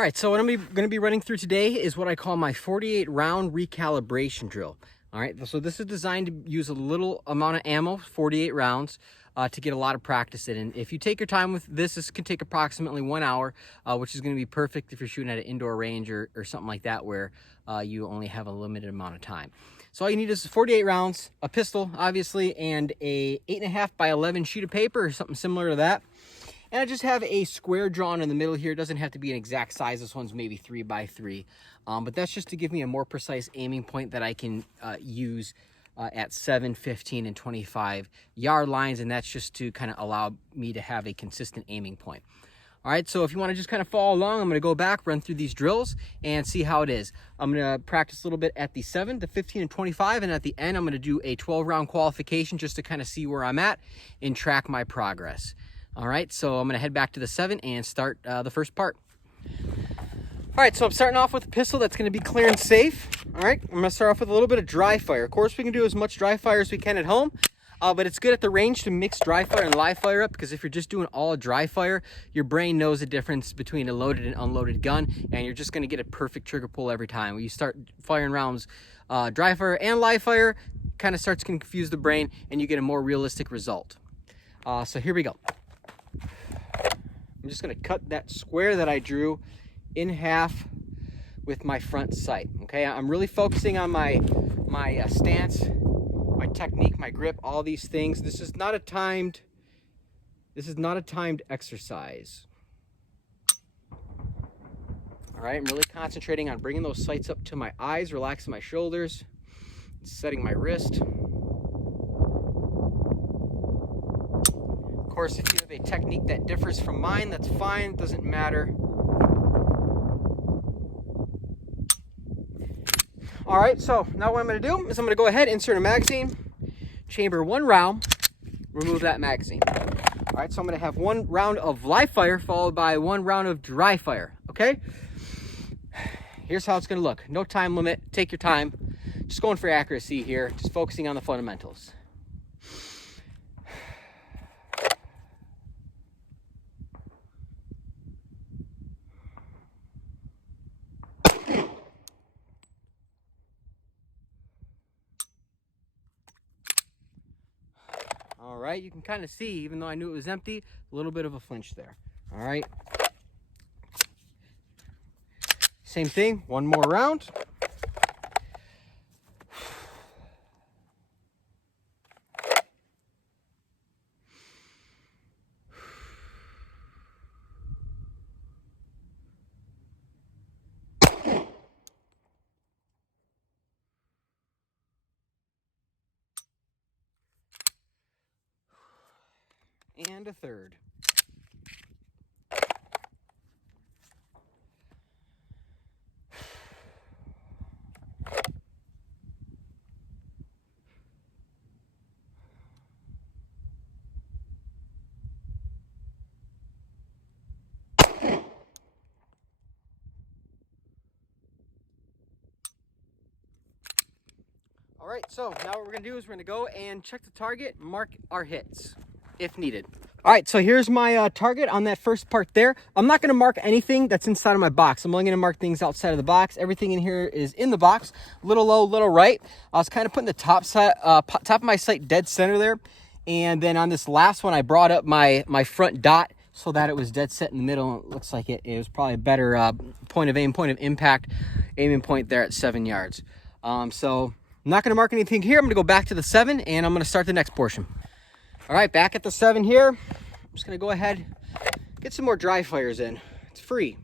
All right, so what I'm going to be running through today is what I call my 48 round recalibration drill. All right, so this is designed to use a little amount of ammo, 48 rounds, to get a lot of practice in. And if you take your time with this, this can take approximately 1 hour, which is going to be perfect if you're shooting at an indoor range or something like that where you only have a limited amount of time. So all you need is 48 rounds, a pistol, obviously, and a 8.5 by 11 sheet of paper or something similar to that. And I just have a square drawn in the middle here. It doesn't have to be an exact size. This one's maybe 3 by 3. But that's just to give me a more precise aiming point that I can use at 7, 15, and 25 yard lines. And that's just to kind of allow me to have a consistent aiming point. All right, so if you want to just kind of follow along, I'm going to go back, run through these drills, and see how it is. I'm going to practice a little bit at the 7, the 15, and 25, and at the end, I'm going to do a 12-round qualification just to kind of see where I'm at and track my progress. All right, so I'm going to head back to the 7 and start the first part. All right, so I'm starting off with a pistol that's going to be clear and safe. All right, I'm going to start off with a little bit of dry fire. Of course, we can do as much dry fire as we can at home, but it's good at the range to mix dry fire and live fire up, because if you're just doing all dry fire, your brain knows the difference between a loaded and unloaded gun, and you're just going to get a perfect trigger pull every time. When you start firing rounds dry fire and live fire, kind of starts to confuse the brain, and you get a more realistic result. So here we go. I'm just going to cut that square that I drew in half with my front sight. Okay, I'm really focusing on my stance, my technique, my grip, all these things. This is not a timed exercise. All right, I'm really concentrating on bringing those sights up to my eyes, relaxing my shoulders, setting my wrist. Of course, if you have a technique that differs from mine, that's fine, doesn't matter. All right, so now what I'm going to do is I'm going to go ahead, insert a magazine, chamber 1 round, remove that magazine. All right, so I'm going to have 1 round of live fire followed by 1 round of dry fire, okay? Here's how it's going to look. No time limit, take your time. Just going for accuracy here, just focusing on the fundamentals. All right, you can kind of see, even though I knew it was empty, a little bit of a flinch there. All right. Same thing, 1 more round. And a third. All right, so now what we're gonna do is we're gonna go and check the target, mark our hits, if needed. All right, so here's my target on that first part there. I'm not gonna mark anything that's inside of my box. I'm only gonna mark things outside of the box. Everything in here is in the box. Little low, little right. I was kind of putting the top of my sight dead center there. And then on this last one, I brought up my front dot so that it was dead set in the middle. It looks like it was probably a better point of impact, aiming point there at 7 yards. So I'm not going to mark anything here. I'm going to go back to the 7 and I'm going to start the next portion. All right, back at the 7 here. I'm just going to go ahead, get some more dry fires in. It's free.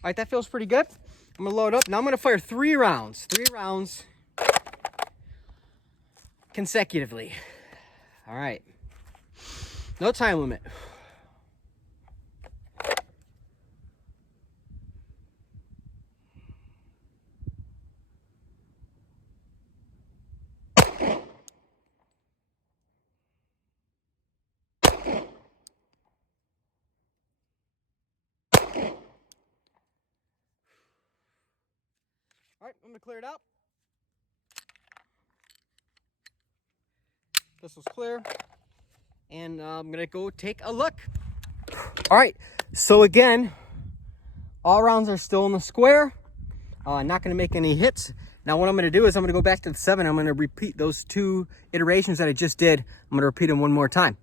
All right, that feels pretty good. I'm gonna load up. Now I'm gonna fire 3 rounds. 3 rounds consecutively. All right. No time limit. right, I'm gonna clear it out. This was clear. And I'm gonna go take a look. All right, so again, all rounds are still in the square. Not gonna make any hits. Now what I'm gonna do is I'm gonna go back to the 7. I'm gonna repeat those 2 iterations that I just did. I'm gonna repeat them one more time.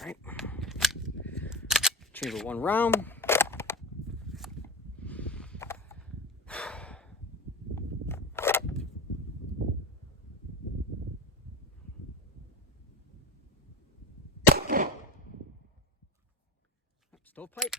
All right, chamber 1 round. Stovepipe.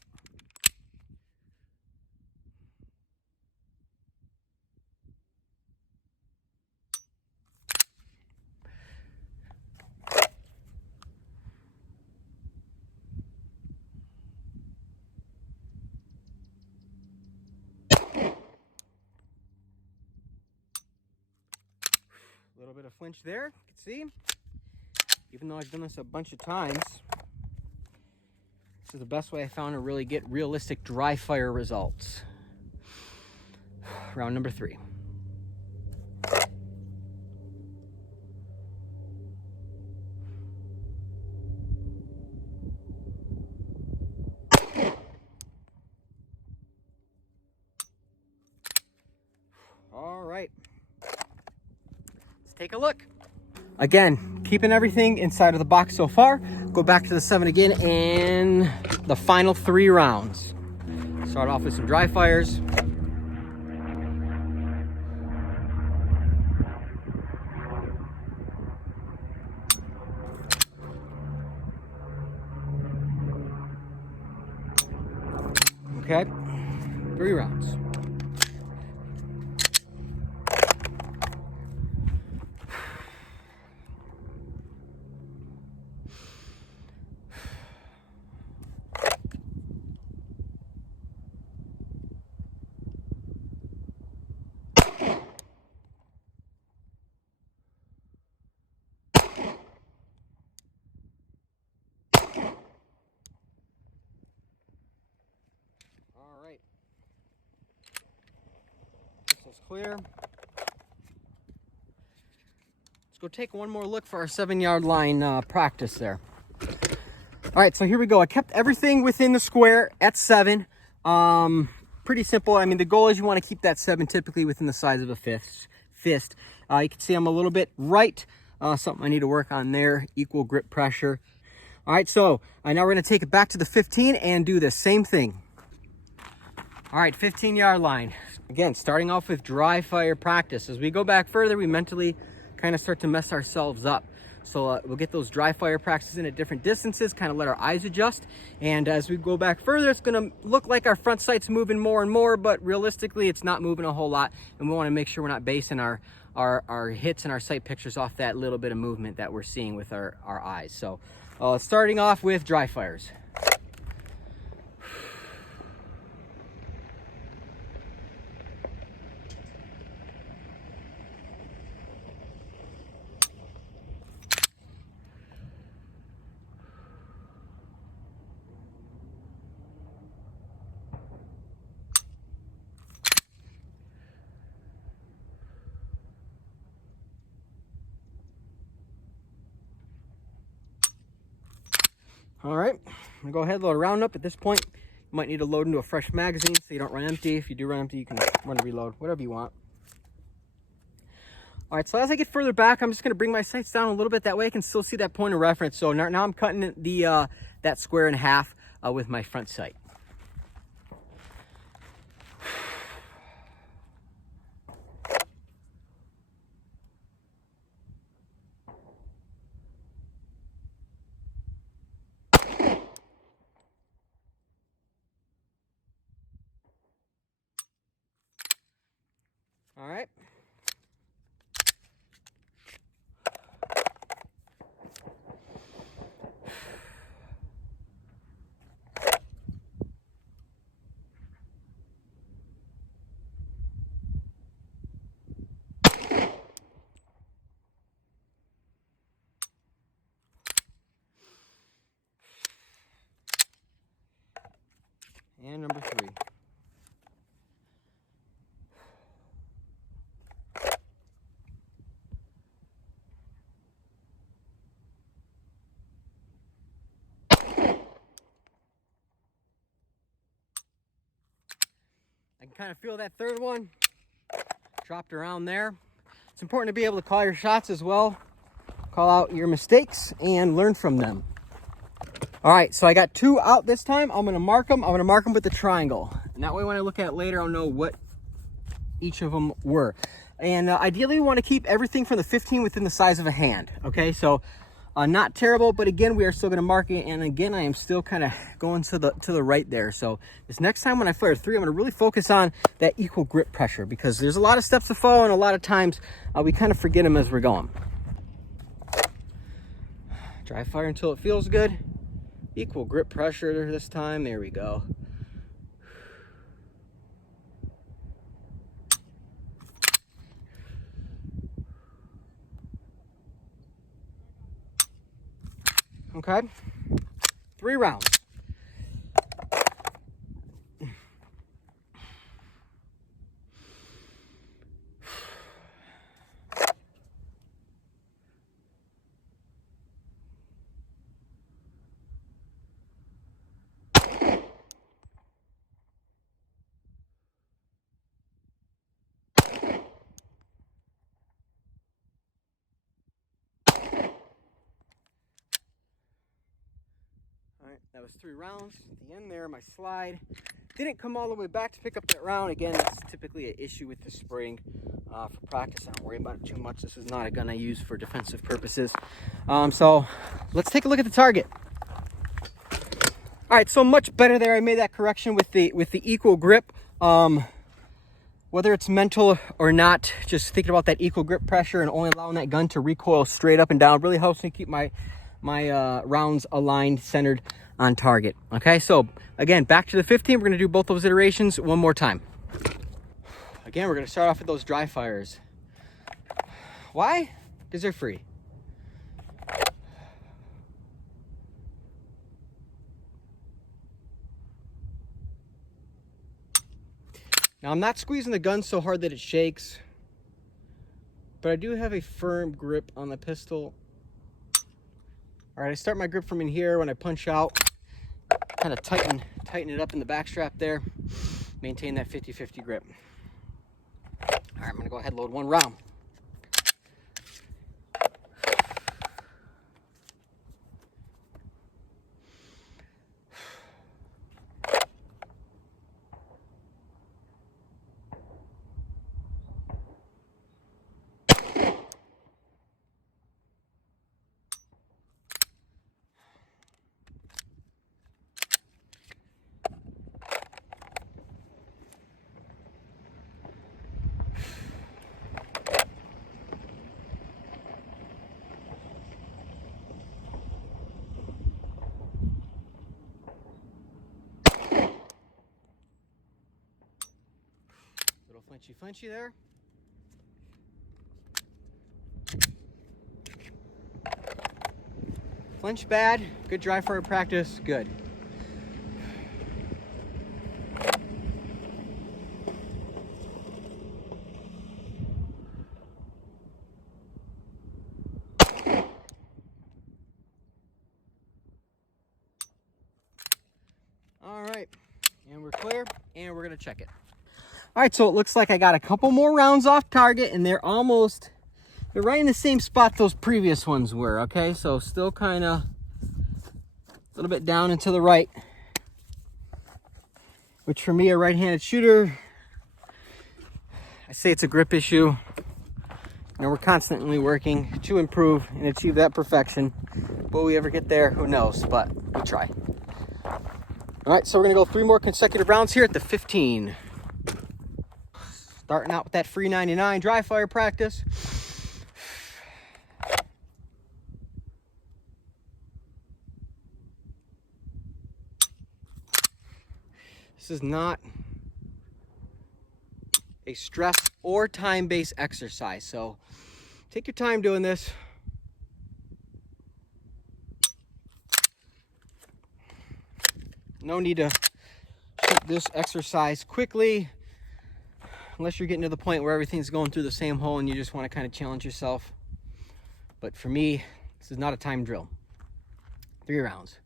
A little bit of flinch there, you can see. Even though I've done this a bunch of times, this is the best way I found to really get realistic dry fire results. Round number 3. All right, let's take a look. Again, keeping everything inside of the box so far. Go back to the 7 again and the final 3 rounds. Start off with some dry fires. Okay, 3 rounds. All right, this is clear. Let's go take one more look for our 7-yard line practice there. All right, so here we go. I kept everything within the square at 7. Pretty simple. I mean, the goal is you want to keep that 7 typically within the size of a fist. You can see I'm a little bit right. Something I need to work on there. Equal grip pressure. All right, so now we're going to take it back to the 15 and do the same thing. All right, 15-yard line. Again, starting off with dry fire practice. As we go back further, we mentally kind of start to mess ourselves up. So we'll get those dry fire practices in at different distances, kind of let our eyes adjust. And as we go back further, it's gonna look like our front sight's moving more and more, but realistically, it's not moving a whole lot. And we wanna make sure we're not basing our hits and our sight pictures off that little bit of movement that we're seeing with our eyes. So starting off with dry fires. All right, I'm gonna go ahead and load a round up. At this point, you might need to load into a fresh magazine so you don't run empty. If you do run empty, you can run a reload, whatever you want. All right, so as I get further back, I'm just gonna bring my sights down a little bit. That way I can still see that point of reference. So now I'm cutting the that square in half with my front sight. All right. And number 3. I can kind of feel that third one dropped around there. It's important to be able to call your shots as well. Call out your mistakes and learn from them. All right, so I got 2 out this time. I'm gonna mark them. I'm gonna mark them with the triangle. And that way when I look at it later, I'll know what each of them were. And ideally, we wanna keep everything from the 15 within the size of a hand, okay? So not terrible, but again, we are still gonna mark it. And again, I am still kind of going to the right there. So this next time when I fire 3, I'm gonna really focus on that equal grip pressure, because there's a lot of steps to follow, and a lot of times we kind of forget them as we're going. Dry fire until it feels good. Equal grip pressure this time. There we go. Okay. 3 rounds. That was 3 rounds. At the end there, my slide didn't come all the way back to pick up that round. Again, that's typically an issue with the spring. For practice, I don't worry about it too much. This is not a gun I use for defensive purposes. So let's take a look at the target. All right, so much better there. I made that correction with the equal grip. Whether it's mental or not, just thinking about that equal grip pressure and only allowing that gun to recoil straight up and down really helps me keep my rounds aligned, centered on target. Okay, so again, back to the 15. We're gonna do both those iterations one more time. Again, we're gonna start off with those dry fires. Why? Because they're free. Now I'm not squeezing the gun so hard that it shakes, but I do have a firm grip on the pistol. All right, I start my grip from in here. When I punch out, kind of tighten it up in the back strap there. Maintain that 50-50 grip. All right, I'm gonna go ahead and load 1 round. Flinchy there. Flinch bad, good dry fire practice, good. All right, and we're clear, and we're gonna check it. All right, so it looks like I got a couple more rounds off target, and they're right in the same spot those previous ones were, okay? So still kind of a little bit down and to the right, which for me, a right-handed shooter, I say it's a grip issue. You know, we're constantly working to improve and achieve that perfection. Will we ever get there? Who knows, but we try. All right, so we're gonna go 3 more consecutive rounds here at the 15. Starting out with that free 99 dry fire practice. This is not a stress or time-based exercise, so take your time doing this. No need to shoot this exercise quickly, unless you're getting to the point where everything's going through the same hole and you just want to kind of challenge yourself. But for me, this is not a time drill. 3 rounds.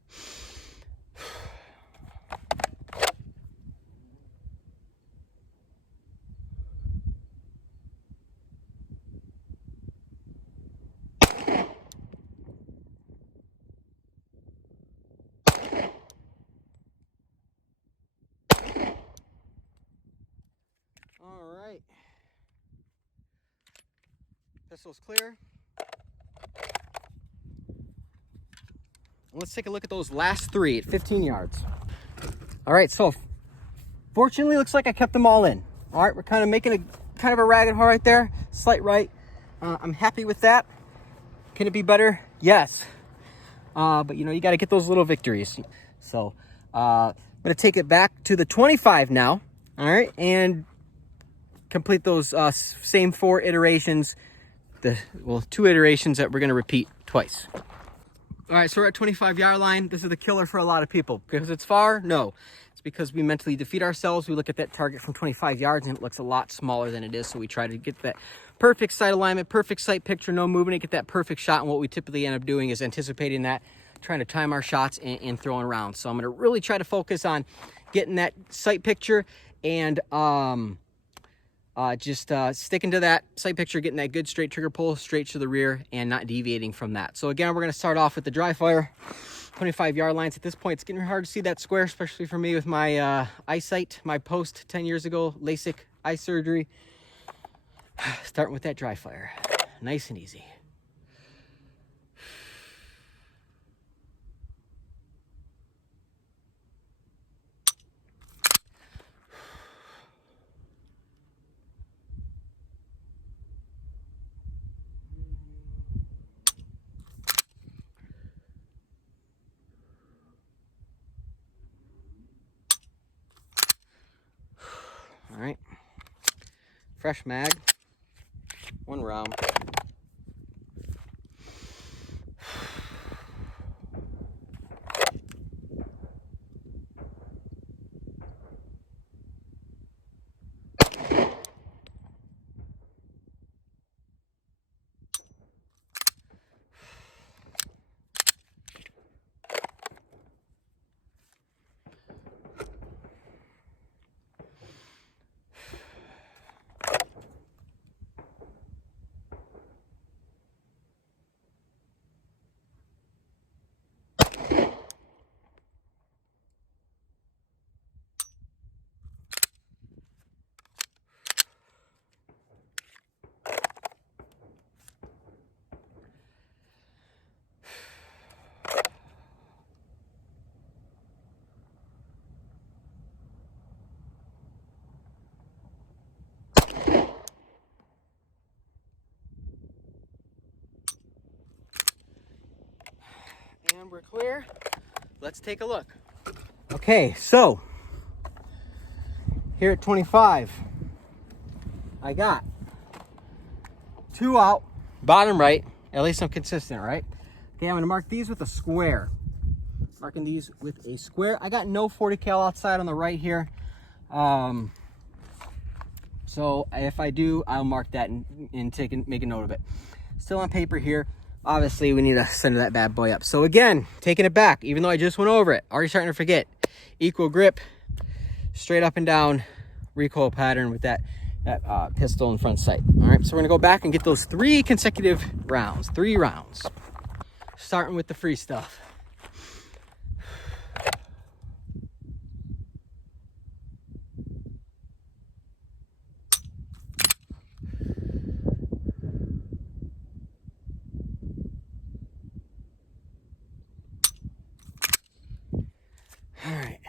All right. Pistol's clear. Let's take a look at those last 3 at 15 yards. All right, so fortunately, looks like I kept them all in. All right, we're kind of making a ragged hole right there, slight right. I'm happy with that. Can it be better? Yes. But you know, you got to get those little victories. So I'm gonna take it back to the 25 now. All right, and complete those same 4 iterations. 2 iterations that we're gonna repeat twice. All right, so we're at 25-yard line. This is the killer for a lot of people. Because it's far? No. It's because we mentally defeat ourselves. We look at that target from 25 yards and it looks a lot smaller than it is. So we try to get that perfect sight alignment, perfect sight picture, no movement, and get that perfect shot. And what we typically end up doing is anticipating that, trying to time our shots and throwing around. So I'm going to really try to focus on getting that sight picture and just sticking to that sight picture, getting that good straight trigger pull straight to the rear and not deviating from that. So again, we're going to start off with the dry fire, 25-yard lines. At this point, it's getting hard to see that square, especially for me with my eyesight, my post 10 years ago, LASIK eye surgery. Starting with that dry fire, nice and easy. All right, fresh mag, 1 round. And we're clear. Let's take a look. Okay, so here at 25, I got 2 out, bottom right. At least I'm consistent, right? Okay, I'm gonna mark these with a square. Marking these with a square. I got no 40 cal outside on the right here. So if I do, I'll mark that and make a note of it. Still on paper here. Obviously, we need to send that bad boy up. So again, taking it back, even though I just went over it, already starting to forget. Equal grip, straight up and down, recoil pattern with that pistol and front sight. All right, so we're gonna go back and get those 3 consecutive rounds, 3 rounds. Starting with the free stuff. All right.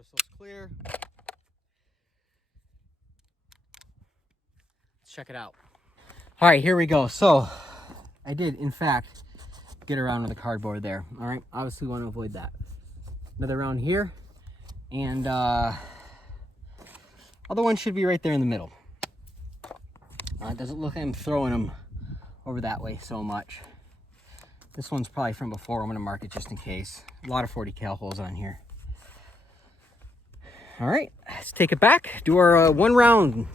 Pistols clear. Let's check it out. All right, here we go. So I did, in fact, get around with the cardboard there. All right, obviously we want to avoid that. Another round here, and other one should be right there in the middle. It doesn't look like I'm throwing them over that way so much. This one's probably from before. I'm going to mark it just in case. A lot of 40 cal holes on here. All right, let's take it back. Do our one round.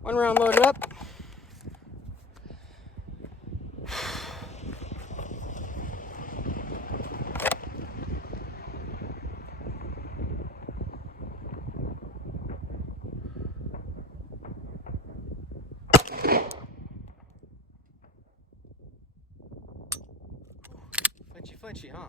One round loaded up. Flinchy, huh?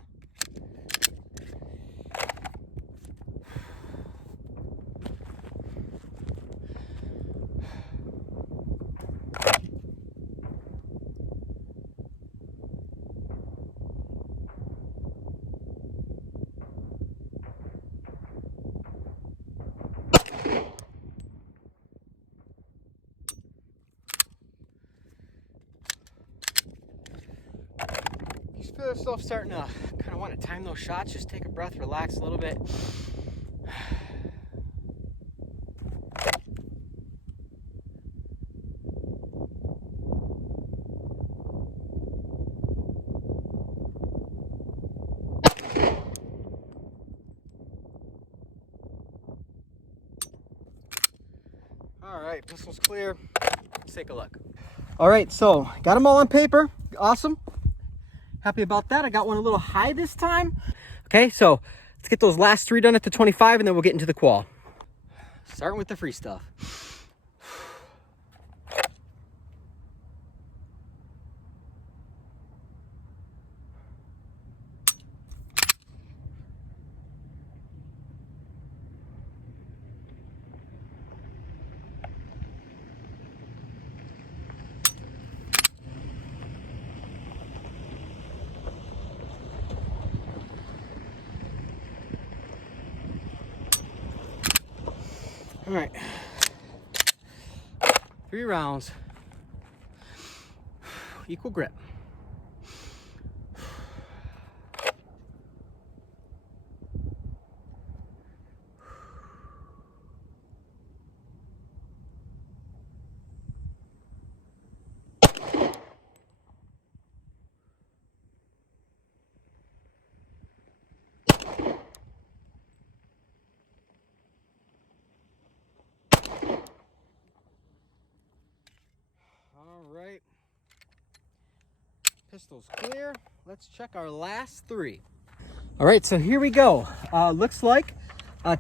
You feel yourself starting to kind of want to time those shots. Just take a breath, relax a little bit. All right, pistol's clear. Let's take a look. All right, so got them all on paper. Awesome. Happy about that. I got one a little high this time. Okay, so let's get those last three done at the 25 and then we'll get into the qual. Starting with the free stuff. All right, 3 rounds, equal grip. All right, pistol's clear. Let's check our last 3. All right, so here we go. Looks like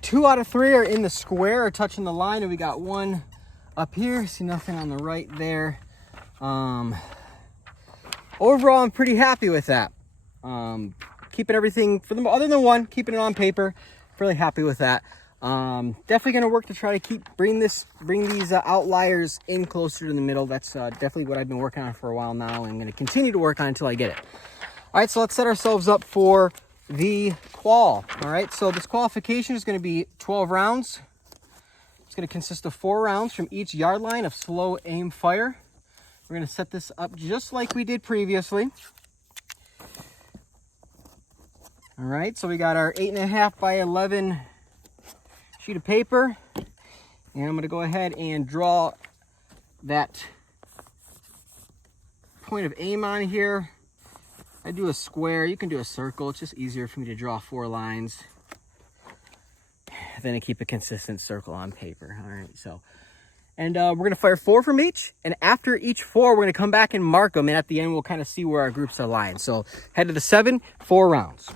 2 out of 3 are in the square or touching the line, and we got 1 up here. See nothing on the right there. Overall, I'm pretty happy with that. Keeping everything, for the other than 1, keeping it on paper. Really happy with that. Definitely going to work to try to bring these outliers in closer to the middle. That's definitely what I've been working on for a while now, and I'm going to continue to work on until I get it. All right, so let's set ourselves up for the qual. All right, so this qualification is going to be 12 rounds. It's going to consist of 4 rounds from each yard line of slow aim fire. We're going to set this up just like we did previously. All right, so we got our 8.5 by 11 sheet of paper, and I'm going to go ahead and draw that point of aim on here. I do a square. You can do a circle. It's just easier for me to draw 4 lines than to keep a consistent circle on paper. All right, so, and we're going to fire 4 from each, and after each 4, we're going to come back and mark them, and at the end, we'll kind of see where our groups are lying. So head to the 7, 4 rounds.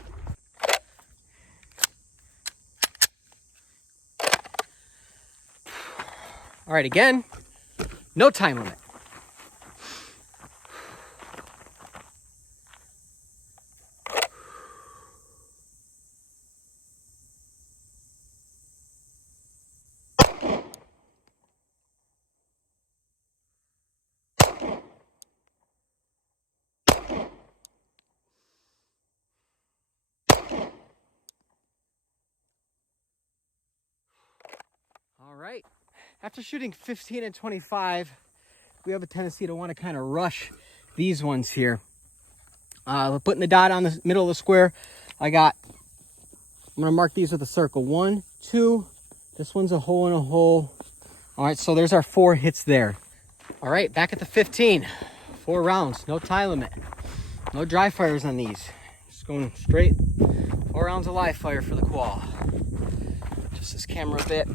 All right, again, no time limit. All right, after shooting 15 and 25, we have a tendency to want to kind of rush these ones here. We're putting the dot on the middle of the square. I'm gonna mark these with a circle. 1, 2, this one's a hole in a hole. All right, so there's our 4 hits there. All right, back at the 15, 4 rounds, no time limit. No dry fires on these. Just going straight, 4 rounds of live fire for the qual. Just this camera a bit.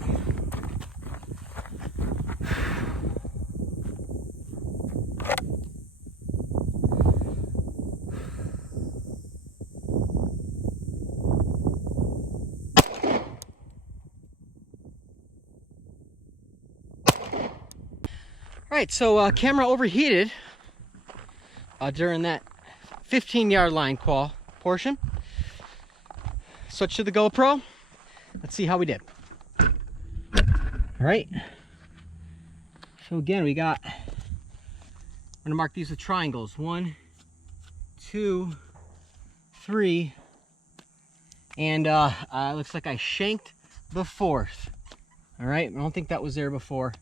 All right, so camera overheated during that 15-yard line qual portion. Switch to the GoPro. Let's see how we did. All right. So again, I'm gonna mark these with triangles. 1, 2, 3, and looks like I shanked the 4th. All right, I don't think that was there before.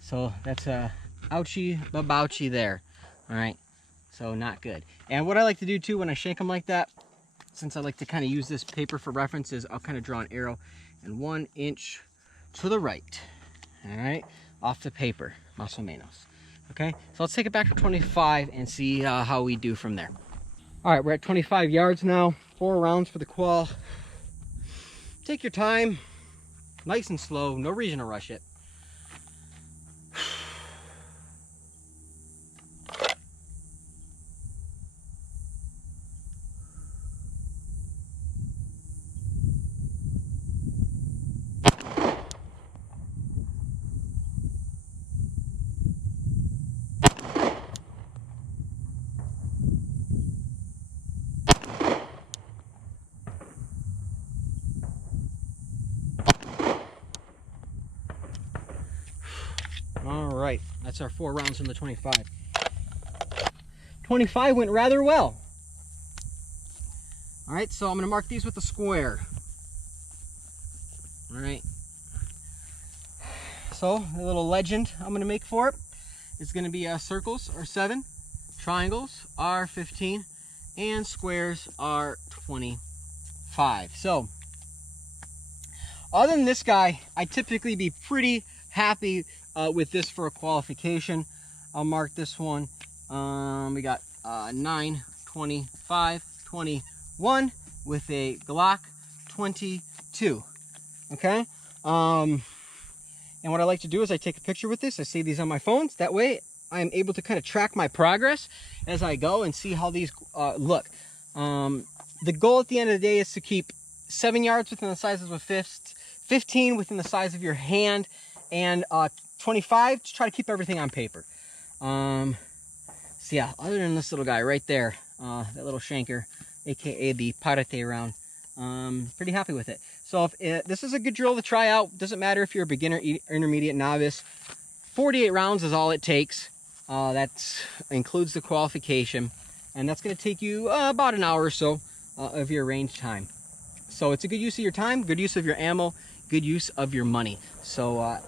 So that's a ouchie babouchie there. All right, so not good. And what I like to do too when I shank them like that, since I like to kind of use this paper for references, I'll kind of draw an arrow and 1 inch to the right. All right, off the paper, más o menos. Okay, so let's take it back to 25 and see how we do from there. All right, we're at 25 yards now, 4 rounds for the qual. Take your time, nice and slow, no reason to rush it. All right, that's our 4 rounds from the 25. 25 went rather well. All right, so I'm gonna mark these with a square. All right. So a little legend I'm gonna make for it is gonna be circles are 7, triangles are 15, and squares are 25. So other than this guy, I typically be pretty happy with this for a qualification. I'll mark this one. We got 9, 25, 21 with a Glock 22. Okay. And what I like to do is I take a picture with this. I save these on my phones. That way I'm able to kind of track my progress as I go and see how these look. The goal at the end of the day is to keep 7 yards within the size of a fist, 15 within the size of your hand, and 25 to try to keep everything on paper. So yeah, other than this little guy right there, that little shanker, aka the Parate round, pretty happy with it. So if this is a good drill to try out. Doesn't matter if you're a beginner, intermediate, novice. 48 rounds is all it takes. That includes the qualification, and that's going to take you about an hour or so of your range time. So it's a good use of your time, good use of your ammo, good use of your money. So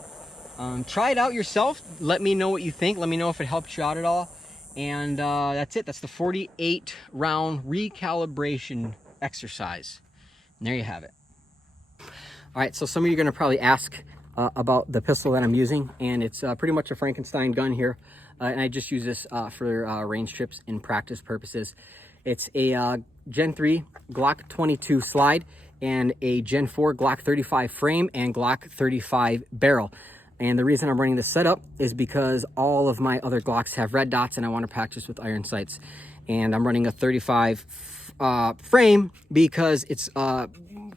try it out yourself. Let me know what you think. Let me know if it helped you out at all. And that's it. That's the 48 round recalibration exercise. And there you have it. All right, so some of you are going to probably ask about the pistol that I'm using, and it's pretty much a Frankenstein gun here. And I just use this for range trips and practice purposes. It's a Gen 3 Glock 22 slide and a Gen 4 Glock 35 frame and Glock 35 barrel. And the reason I'm running this setup is because all of my other Glocks have red dots and I want to practice with iron sights. And I'm running a 35 frame because it's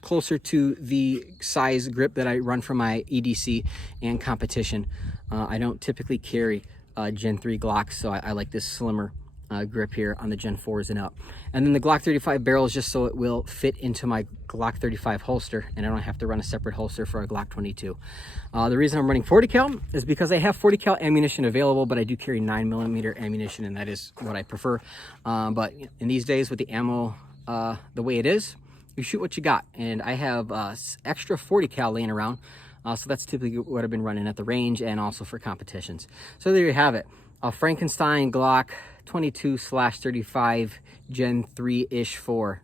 closer to the size grip that I run for my EDC and competition. I don't typically carry Gen 3 Glocks, so I like this slimmer grip here on the Gen 4s and up. And then the Glock 35 barrel is just so it will fit into my Glock 35 holster, and I don't have to run a separate holster for a Glock 22. The reason I'm running 40 cal is because I have 40 cal ammunition available, but I do carry 9mm ammunition, and that is what I prefer. But in these days with the ammo the way it is, you shoot what you got. And I have extra 40 cal laying around. So that's typically what I've been running at the range and also for competitions. So there you have it. A Frankenstein Glock 22/35 Gen 3-ish 4.